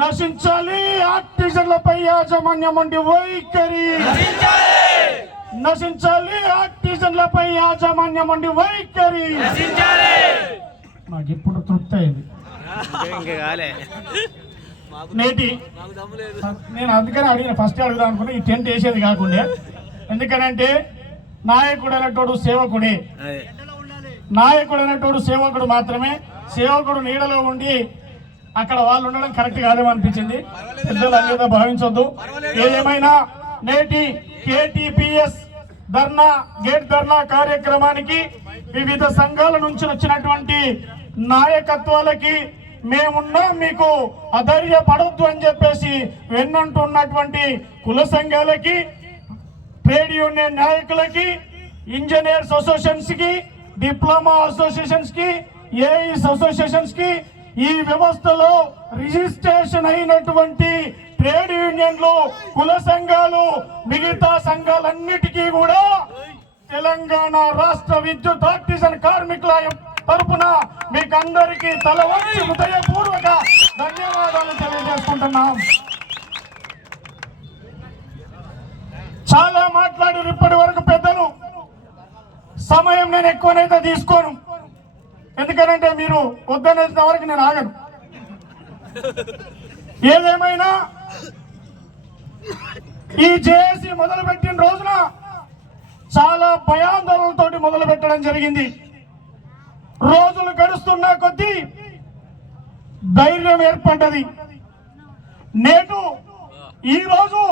నశించాలి ఆర్టిజన్లపై యాజమాన్యం ఉండి వైఖరి, నశించాలి ఆర్టిజన్లపై యాజమాన్యం ఉండి వైఖరి. నాకు ఇప్పుడు తృప్తి అయింది. నేటి నేను అందుకని అడిగిన, ఫస్ట్ అడుగుదాం అనుకున్నా, ఈ టెంట్ వేసేది కాకుండా. ఎందుకనంటే నాయకుడు అనేటోడు సేవకుడే, నాయకుడు అనేటోడు సేవకుడు మాత్రమే. సేవకుడు నీడలో ఉండి అక్కడ వాళ్ళు ఉండడం కరెక్ట్ కాదేమో అనిపించింది. పెద్దలు అన్నిగా భావించొద్దు. ఏదేమైనా నేటి కేటీపీఎస్ ధర్నా, గేట్ ధర్నా కార్యక్రమానికి వివిధ సంఘాల నుంచి వచ్చినటువంటి నాయకత్వాలకి మేమున్నాం, మీకు అధైర్యపడొద్దు అని చెప్పేసి వెన్నంటున్నటువంటి కుల సంఘాలకి, ట్రేడ్ యూనియన్ నాయకులకి, ఇంజనీర్స్ అసోసియేషన్స్ కి, డిప్లొమా అసోసియేషన్స్ కి, ఏఈస్ అసోసియేషన్స్ కి, ఈ వ్యవస్థలో రిజిస్ట్రేషన్ అయినటువంటి ట్రేడ్ యూనియన్లు, కుల సంఘాలు, మిగతా సంఘాలన్నిటికీ కూడా తెలంగాణ రాష్ట్ర విద్యుత్ ఆర్టిజన్ కార్మికుల తరపున మీకు అందరికీ తల వంచి హృదయపూర్వక ధన్యవాదాలు తెలియజేసుకుంటున్నాం. చాలా మాట్లాడారు ఇప్పటి వరకు పెద్దలు. సమయం నేను ఎక్కువనైతే తీసుకోను, ఎందుకంటే మీరు వద్దనేసిన వరకు నేను ఆగను. ఏదేమైనా ఈ జేఏసీ మొదలుపెట్టిన రోజున చాలా భయాందోళనలతో మొదలు పెట్టడం జరిగింది. రోజులు గడుస్తున్న కొద్దీ ధైర్యం ఏర్పడ్డది. నేడు ఈరోజు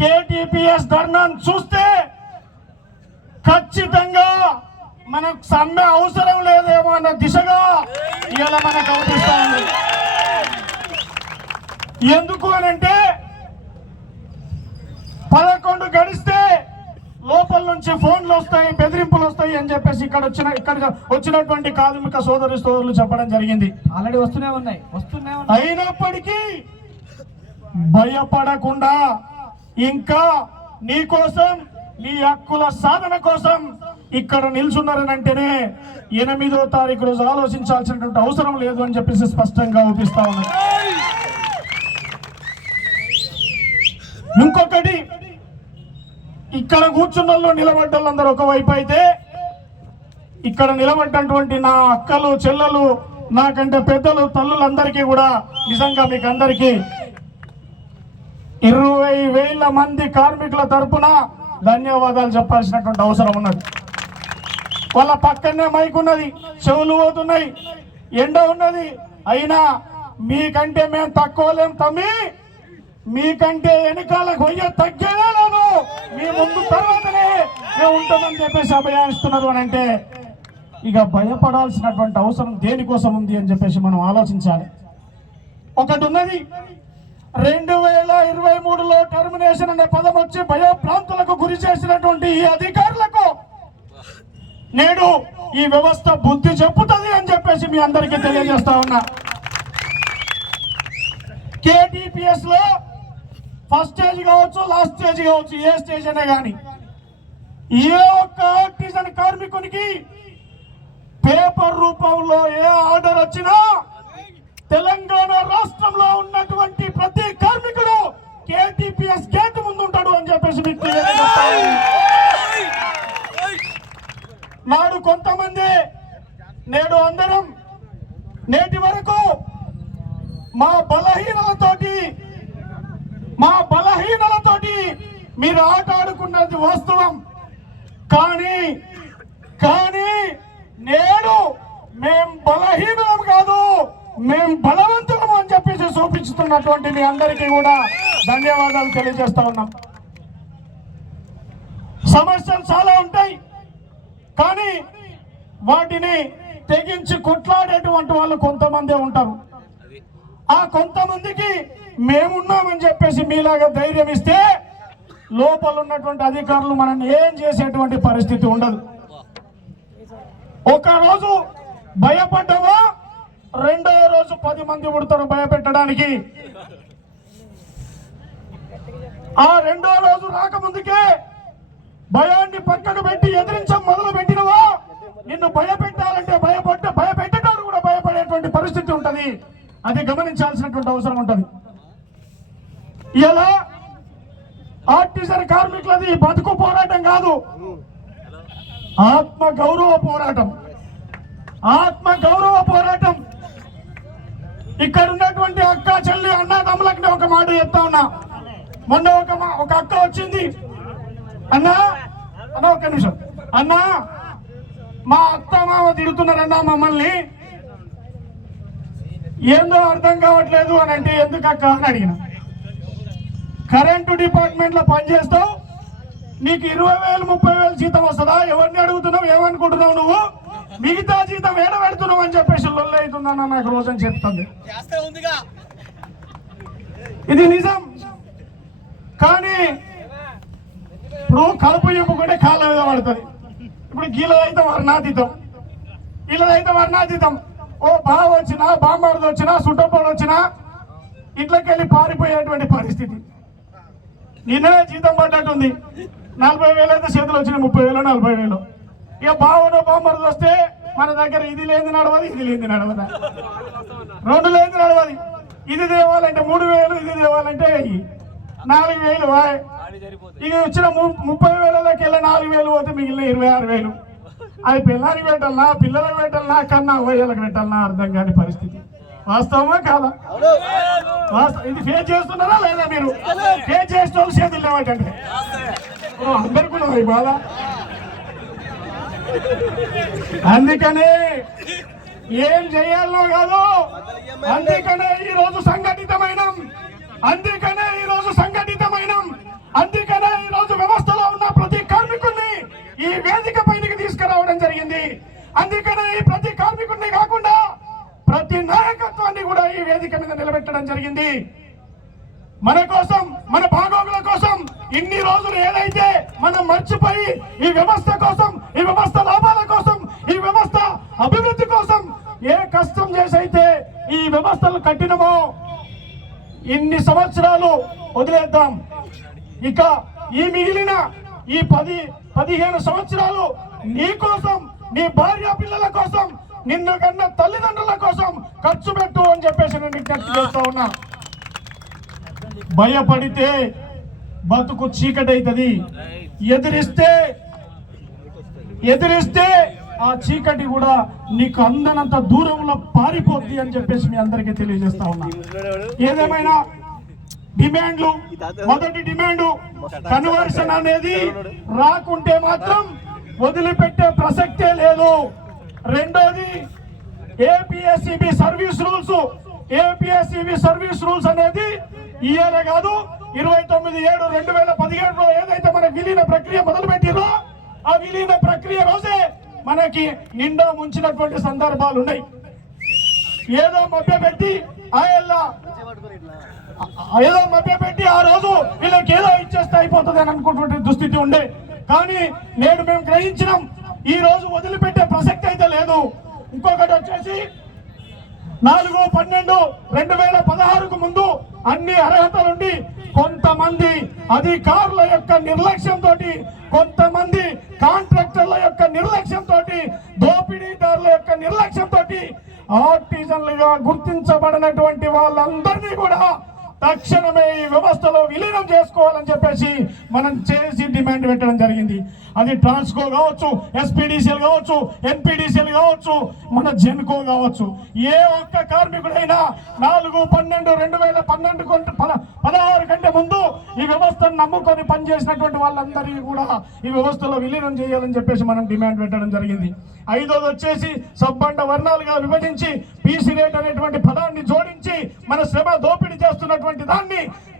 కేటీపీఎస్ ధర్నాను చూస్తే ఖచ్చితంగా మనకు సమ్మె అవసరం లేదేమో అన్న దిశగా ఇలా మనకు అవుపిస్తా ఉంది. ఎందుకు అనంటే 11 గడిస్తే లోపల నుంచి ఫోన్లు వస్తాయి, బెదిరింపులు వస్తాయి అని చెప్పేసి ఇక్కడ వచ్చినటువంటి కార్మిక సోదరులు చెప్పడం జరిగింది. ఆల్రెడీ వస్తూనే ఉన్నాయి. అయినప్పటికీ భయపడకుండా ఇంకా నీ కోసం, నీ హక్కుల సాధన కోసం ఇక్కడ నిల్చున్నారనంటేనే 8వ తారీఖు రోజు ఆలోచించాల్సినటువంటి అవసరం లేదు అని చెప్పేసి స్పష్టంగా చూపిస్తా ఉన్నాయి. ఇంకొకటి, ఇక్కడ కూర్చున్న వాళ్ళు నిలబడ్డ వాళ్ళందరూ ఒకవైపు అయితే, ఇక్కడ నిలబడ్డటువంటి నా అక్కలు, చెల్లెలు, నాకంటే పెద్దలు, తల్లులందరికీ కూడా నిజంగా మీకు అందరికీ 20,000 మంది కార్మికుల తరపున ధన్యవాదాలు చెప్పాల్సినటువంటి అవసరం ఉన్నది. వాళ్ళ పక్కనే మైక్ ఉన్నది, చెవులు పోతున్నాయి, ఎండ ఉన్నది. అయినా మీకంటే మేము తక్కువలేం తమ్మి, మీకంటే వెనకాలకు పోయే తగ్గేదే లేదు, మీ ముందు తర్వాతనే మేము ఉంటామని చెప్పేసి అభయానిస్తున్నారు అని అంటే ఇక భయపడాల్సినటువంటి అవసరం దేనికోసం ఉంది అని చెప్పేసి మనం ఆలోచించాలి. ఒకటి ఉన్నది, 2023లో టర్మినేషన్ అనే పదం వచ్చి భయభ్రాంతులకు గురి చేసినటువంటి ఈ అధికారులకు నేడు ఈ వ్యవస్థ బుద్ధి చెప్పుతుంది అని చెప్పేసి మీ అందరికీ తెలియజేస్తా ఉన్నా. కేటీపీఎస్ లో ఫస్ట్ స్టేజ్ కావచ్చు, లాస్ట్ స్టేజ్ కావచ్చు, ఏ స్టేజ్ అయినా కానీ ఏ ఒక్క ఆర్టిజన్ కార్మికునికి పేపర్ రూపంలో ఏ ఆర్డర్ వచ్చినా తెలంగాణ రాష్ట్రంలో ఉన్నటువంటి ప్రతి కార్మికుడు కేటీపీఎస్ గేట్ ముందు ఉంటాడు అని చెప్పేసి మీకు తెలియజేస్తాను. నాడు కొంతమంది, నేడు అందరం, నేటి వరకు మా బలహీనలతోటి మీరు ఆట ఆడుకున్నది వాస్తవం. కానీ నేడు మేం బలహీనం కాదు, మేం బలవంతులము అని చెప్పేసి చూపించుతున్నటువంటి మీ అందరికీ కూడా ధన్యవాదాలు తెలియజేస్తా ఉన్నాం. సమస్యలు చాలా ఉంటాయి, కానీ వాటిని తెగించి కొట్లాడేటువంటి వాళ్ళు కొంతమందే ఉంటారు. ఆ కొంతమందికి మేమున్నామని చెప్పేసి మీలాగా ధైర్యం ఇస్తే లోపల ఉన్నటువంటి అధికారులు మనల్ని ఏం చేసేటువంటి పరిస్థితి ఉండదు. ఒకరోజు భయపడ్డావా, రెండవ రోజు 10 మంది ఉడతారు భయపెట్టడానికి. ఆ రెండో రోజు రాకముందుకే భయాన్ని పక్కకు పెట్టి ఎదిరించడం మొదలు పెట్టినవా, నిన్ను భయపెట్టాలంటే భయపెట్టేటోడు కూడా భయపడేటువంటి పరిస్థితి ఉంటది. అది గమనించాల్సినటువంటి అవసరం ఉంటుంది. ఇలా ఆర్టిజన్ కార్మికులది బతుకు పోరాటం కాదు, ఆత్మ గౌరవ పోరాటం. ఆత్మ గౌరవ పోరాటం. ఇక్కడ ఉన్నటువంటి అక్క చెల్లి అన్నదమ్ములకి ఒక మాట చెప్తా ఉన్నా. మొన్న ఒక అక్క వచ్చింది, అన్నా ఒక్క నిమిషం అన్నా, మా అత్త మామ తిడుతున్నారన్నా మమ్మల్ని, ఏందో అర్థం కావట్లేదు అని అంటే ఎందుకు అక్క అని అడిగిన. కరెంటు డిపార్ట్మెంట్ లో పనిచేస్తావు, నీకు 20,000 30,000 జీతం వస్తుందా? ఎవరిని అడుగుతున్నావు, ఏమనుకుంటున్నావు నువ్వు? మిగతా జీతం ఏడ పెడుతున్నావు అని చెప్పేసి లొల్లి అవుతుందన్న నాకు రోజని చెప్తుంది. ఇది నిజం. కానీ ఇప్పుడు కలుపు చెప్పుకుంటే కాళ్ళ మీద పడుతుంది. ఇప్పుడు గీలదైతే వర్ణాతీతం, వీళ్ళదైతే వర్ణాతీతం. ఓ బావ వచ్చినా, బామ్మర్ది వచ్చినా, సుట్టపోడు వచ్చినా ఇంట్లోకి వెళ్ళి పారిపోయేటువంటి పరిస్థితి. నిన్ననే జీతం పడ్డట్టుంది, 40,000 అయితే చేతులు వచ్చినాయి, 30,000 40,000. ఇక బావనో బామ్మర్ది వస్తే మన దగ్గర ఇది లేని నడవదు, ఇది లేని నడవదు, 2 లేని నడవదు. ఇది తేవాలంటే 3,000, ఇది తేవాలంటే 4,000. ఇక వచ్చిన 30,000లోకి వెళ్ళి 4,000 పోతే మిగిలిన 26,000. అది పిల్లలకి పెట్టాలన్నా, పిల్లలకు పెట్టాలన్నా, కన్నా ఓయ్యలకు పెట్టాలన్నా అర్థం కాని పరిస్థితి. వాస్తవమా కాదా? ఇది ఫేస్ చేస్తున్నారా లేదా? మీరు ఫేస్ చేసిన వాళ్ళు చేతులు లేవటండి, అందరికి ఉన్నది బాధ. అందుకనే ఏం చేయాలో కాదు, అందుకనే ఈ రోజు సంఘటితమైన, అందుకనే ఈ రోజు సంఘటితమైన, అందుకనే ఈ రోజు వ్యవస్థలో ఉన్న ప్రతి కార్మికుడిని ఈ వేదిక పైనకి తీసుకురావడం జరిగింది. అందుకనే ఈ ప్రతి కార్మికుడిని కాకుండా ప్రతి నాయకత్వాన్ని కూడా ఈ వేదిక మీద నిలబెట్టడం జరిగింది. మన కోసం, మన బాగోగుల కోసం ఇన్ని రోజులు ఏదైతే మనం మర్చిపోయి ఈ వ్యవస్థ కోసం, ఈ వ్యవస్థ లాభాల కోసం, ఈ వ్యవస్థ అభివృద్ధి కోసం ఏ కష్టం చేసి అయితే ఈ వ్యవస్థలు కట్టినమో ఇన్ని సంవత్సరాలు వదిలేద్దాం. ఇక ఈ మిగిలిన ఈ 10-15 సంవత్సరాలు నీ కోసం, నీ భార్య పిల్లల కోసం, నిన్ను కన్నా తల్లిదండ్రుల కోసం ఖర్చు పెట్టు అని చెప్పేసి నేను విజ్ఞప్తి చేస్తా ఉన్నా. భయపడితే బతుకు చీకటి అవుతుంది, ఎదిరిస్తే ఆ చీకటి కూడా నీకు అందనంత దూరంలో పారిపోద్ది అని చెప్పేసి మీ అందరికీ తెలియజేస్తా ఉన్నా. ఏదేమైనా డిమాండ్లు, మొదటి డిమాండ్ కన్వర్షన్ అనేది రాకుంటే మాత్రం వదిలిపెట్టే ప్రసక్తే లేదు. రెండోది APSCB service rules. APSCB service rules అనేది ఇయరే కాదు, 29/7/2017లో ఏదైతే మన విలీన ప్రక్రియ మొదలు పెట్టిరో ఆ విలీన ప్రక్రియ రోజే మనకి నిండా ముంచినటువంటి సందర్భాలు ఉన్నాయి. ఏదో మభ్యపెట్టి ఆ రోజు వీళ్ళకి ఏదో ఇచ్చేస్తే అయిపోతుంది అని అనుకున్నటువంటి దుస్థితి ఉండే. కానీ నేడు మేము గ్రహించినాం, ఈ రోజు వదిలిపెట్టే ప్రసక్తి అయితే లేదు. ఇంకొకటి వచ్చేసి 4/12/2016కు ముందు అన్ని అర్హతలుండి కొంతమంది అధికారుల యొక్క నిర్లక్ష్యంతో, కొంతమంది కాంట్రాక్టర్ల యొక్క నిర్లక్ష్యంతో, దోపిడీదారుల యొక్క నిర్లక్ష్యంతో ఆర్టిజన్లుగా గుర్తించబడినటువంటి వాళ్ళందరినీ కూడా తక్షణమే ఈ వ్యవస్థలో విలీనం చేసుకోవాలని చెప్పేసి మనం చేసి డిమాండ్ పెట్టడం జరిగింది. అది ట్రాన్స్కో కావచ్చు, ఎస్పీడీసీఎల్ కావచ్చు, ఎన్పీడీసీఎల్ కావచ్చు, మన జెన్కో కావచ్చు. ఏ ఒక్క కార్మికుడైనా 4/12/2016 కంటే ముందు ఈ వ్యవస్థను నమ్ముకొని పనిచేసినటువంటి వాళ్ళందరినీ కూడా ఈ వ్యవస్థలో విలీనం చేయాలని చెప్పేసి మనం డిమాండ్ పెట్టడం జరిగింది. ఐదోది వచ్చేసి సబ్బండ వర్ణాలుగా విభజించి పీసీ రేట్ అనేటువంటి పదాన్ని జోడించి మన శ్రమ దోపిడీ చేస్తున్నటువంటి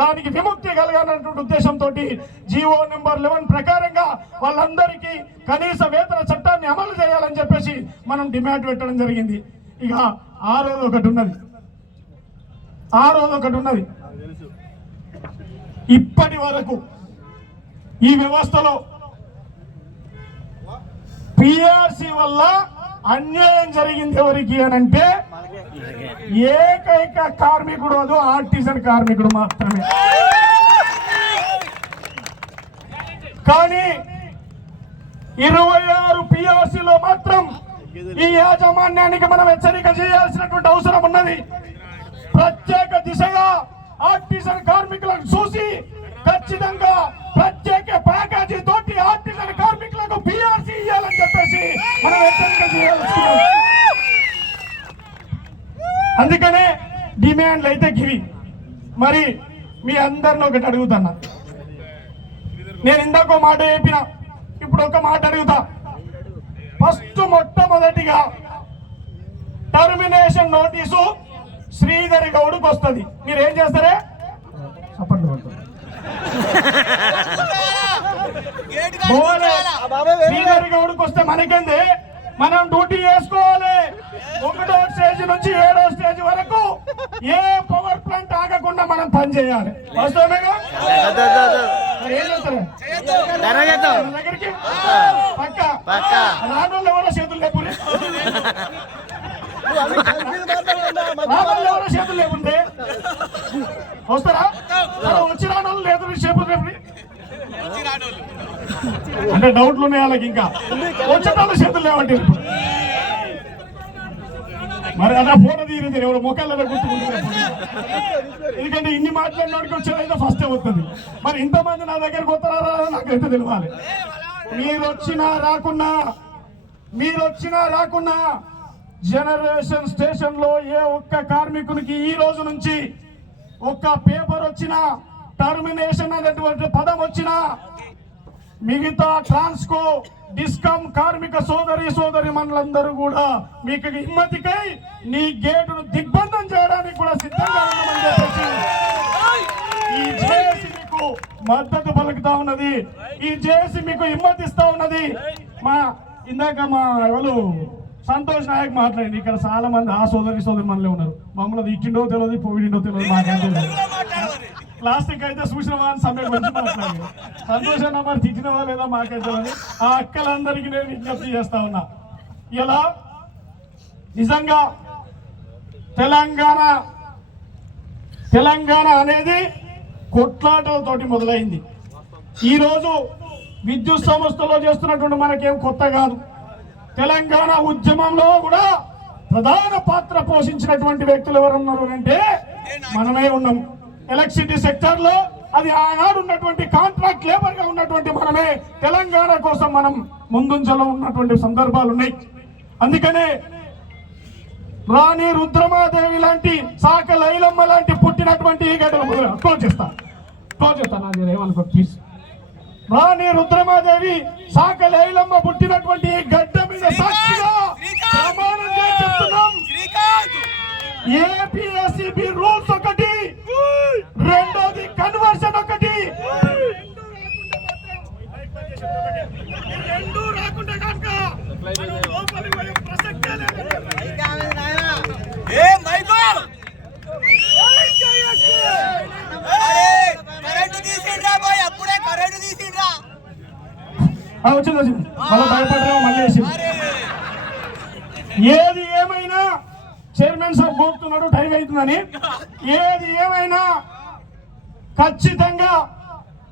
దానికి విముక్తి కలగాలన్నటువంటి ఉద్దేశంతో జీవో నెంబర్ 11 ప్రకారంగా వాళ్ళందరికీ కనీస వేతన చట్టాన్ని అమలు చేయాలని చెప్పేసి మనం డిమాండ్ పెట్టడం జరిగింది. ఇక ఆరోది ఒకటి ఉన్నది. ఇప్పటి వరకు ఈ వ్యవస్థలో పిఆర్సి వల్ల అన్యాయం జరిగింది ఎవరికి అని అంటే ఏకైక కార్మికుడు అది ఆర్టిజన్ కార్మికుడు మాత్రమే. కానీ 26 పిఆర్సీలో మాత్రం ఈ యాజమాన్యానికి మనం హెచ్చరిక చేయాల్సినటువంటి అవసరం ఉన్నది. ప్రత్యేక దిశగా ఆర్టిజన్ కార్మికులను చూసి ఖచ్చితంగా ప్రత్యేక ప్యాకేజీ తోటి ఆర్టిజన్ కార్మికులకు బీఆర్సీ ఇవ్వాలని చెప్పేసి మనం హెచ్చరిక చేయాల్సింది. అందుకనే డిమాండ్లు అయితే గివి. మరి మీ అందరిని ఒకటి అడుగుతున్నా, నేను ఇందాక మాట చెప్పిన, ఇప్పుడు ఒక మాట అడుగుతా. ఫస్ట్ మొట్టమొదటిగా టర్మినేషన్ నోటీసు శ్రీధర్ గౌడ్కి వస్తుంది. మీరు ఏం చేస్తారే శ్రీధర్ గౌడ్కి వస్తే మనకేంది, మనం డ్యూటీ చేసుకోవాలి. 1వ స్టేజ్ నుంచి 7వ స్టేజ్ వరకు ఏ పవర్ ప్లాంట్ ఆగకుండా మనం పని చేయాలి. వాస్తవమేగా? ఏం చేస్తారు దగ్గరికి పక్క రానుల్లో ఎవరో చేతులు లేకుండా ఎవరో చేతులు లేకుంటే వస్తారా? వచ్చి రాను లేదు చేతులు లేకుండా అంటే డౌట్లు ఉన్నాయి వాళ్ళకి. ఇంకా వచ్చేటోళ్ళు చేతులు లేవంటే మరి అలా ఫోటో తీరింది ఎవరు మొక్కల్లో గుర్తుకుంటారు. ఎందుకంటే ఇన్ని మాట్లాడినోడికి వచ్చేదైతే ఫస్ట్ అవుతుంది. మరి ఇంతమంది నా దగ్గరకు వస్తారా నాకైతే తెలియాలి. మీరు వచ్చినా రాకున్నా జనరేషన్ స్టేషన్ లో ఏ ఒక్క కార్మికునికి ఈ రోజు నుంచి ఒక్క పేపర్ వచ్చినా, టర్మినేషన్ అనేటువంటి పదం వచ్చినా, మిగతా ట్రాన్స్కో డిస్కమ్ కార్మిక సోదరి మనులందరూ కూడా మీకు హిమ్మతికై నీ గేటును దిగ్బంధం చేయడానికి కూడా సిద్ధంగా ఉన్నామని చెప్పేసి ఈ జేఏసీ మీకు మద్దతు పలుకుతా ఉన్నది. ఈ జేఏసీ మీకు హిమ్మతిస్తా ఉన్నది. ఇందాక మా ఎవరు సంతోష్ నాయక్ మాట్లాడింది. ఇక్కడ చాలా మంది ఆ సోదరి మనలే ఉన్నారు. మమ్మల్ని ఇచ్చిండో తెలియదు, పోయిండో తెలియదు, మాకైతే ప్లాస్టిక్ అయితే చూసిన వాళ్ళని సమయం మంచి మాట్లాడి సంతోషం మరి తిట్టిన వాళ్ళు లేదా మాకైతే ఆ అక్కలందరికీ నేను విజ్ఞప్తి చేస్తా ఉన్నా. ఇలా నిజంగా తెలంగాణ అనేది కొట్లాటలతోటి మొదలైంది. ఈరోజు విద్యుత్ సంస్థలో చేస్తున్నటువంటి మనకేం కొత్త కాదు. తెలంగాణ ఉద్యమంలో కూడా ప్రధాన పాత్ర పోషించినటువంటి వ్యక్తులు ఎవరున్నారు అంటే మనమే ఉన్నాం. ఎలక్ట్రిసిటీ సెక్టర్ లో అది ఆనాడు ఉన్నటువంటి కాంట్రాక్ట్ లేబర్ గా ఉన్నటువంటి మనమే తెలంగాణ కోసం మనం ముందుంచలో ఉన్నటువంటి సందర్భాలు ఉన్నాయి. అందుకనే రాణి రుద్రమాదేవి లాంటి, సాక లైలమ్మ లాంటి పుట్టినటువంటి ఈ గడ్డలు క్లోజ్ చేస్తా నాది ఏమనుకో ప్లీజ్. రాణి రుద్రమాదేవి, సాక లైలమ్మ పుట్టినటువంటి ఈ గడ్డ మీద సాక్షిగా ప్రమాణం చేసి చెప్తున్నాం. ఏపీఎస్సీబీ రూల్స్ ఒకటి, రెండోది కన్వర్షన్ ఒకటి, రెండు రాకుండా కనుక ప్రసక్తే లేదు. వచ్చింది మళ్ళీ భయపడరా మళ్ళీ ఏది ఏమైనా చైర్మన్ సార్ పోతున్నాడు, టైం అవుతుందని. ఏది ఏమైనా ఖచ్చితంగా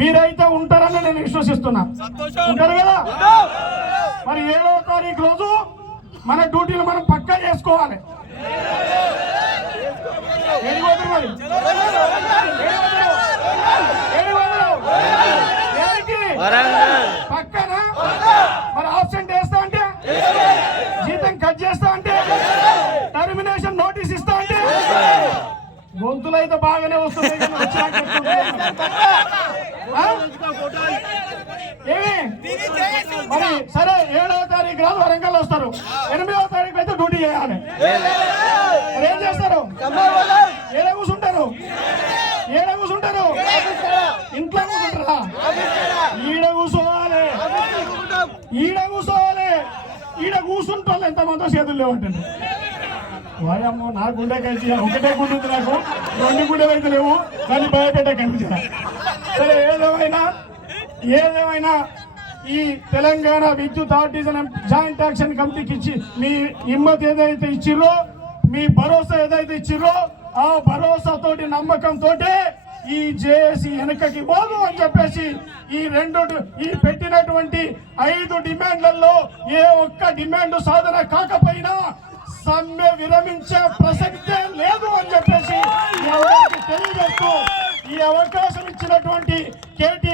మీరైతే ఉంటారని నేను విశ్వసిస్తున్నా. ఉంటారు కదా? మరి 7వ తారీఖు రోజు మన డ్యూటీలు మనం పక్కా చేసుకోవాలి. మరి పక్కన మరి ఆబ్సెంట్ వేస్తా అంటే, జీతం కట్ చేస్తా అంటే, టర్మినేషన్ నోటీస్ ఇస్తా అంటే గొంతులు అయితే బాగానే వస్తుంది. మరి సరే 7వ తారీఖు రాదు వరంగల్ వస్తారు, 8వ తారీఖు అయితే డ్యూటీ చేయాలి. ఏం చేస్తారు? ఏడ కూర్చుంటారు ఇంట్లో కూర్చుంటారా? ఈడ కూర్చోవాలి. ఈడ కూర్చుంటారు ఎంతమందో చేతులు లేవంటండి. వాయమ్మో నా గుండె కలిసి ఒకటే గుండె ఉంది, నాకు 2 గుండెలు అయితే లేవు, కానీ భయపెట్టే కనిపించా. సరే ఏదేమైనా ఈ తెలంగాణ విద్యుత్ ఆర్టిజన్ జాయింట్ యాక్షన్ కమిటీకి ఇచ్చి మీ హిమ్మత్ ఏదైతే ఇచ్చిర్రో, మీ భరోసా ఏదైతే ఇచ్చిర్రో, ఆ భరోసాతోటి నమ్మకంతో ఈ జేఏసీ వెనకకి పోదు అని చెప్పేసి ఈ పెట్టినటువంటి 5 డిమాండ్లలో ఏ ఒక్క డిమాండ్ సాధన కాకపోయినా సమ్మె విరమించే ప్రసక్తే లేదు అని చెప్పేసి తెలియజేస్తూ ఈ అవకాశం ఇచ్చినటువంటి కేటీ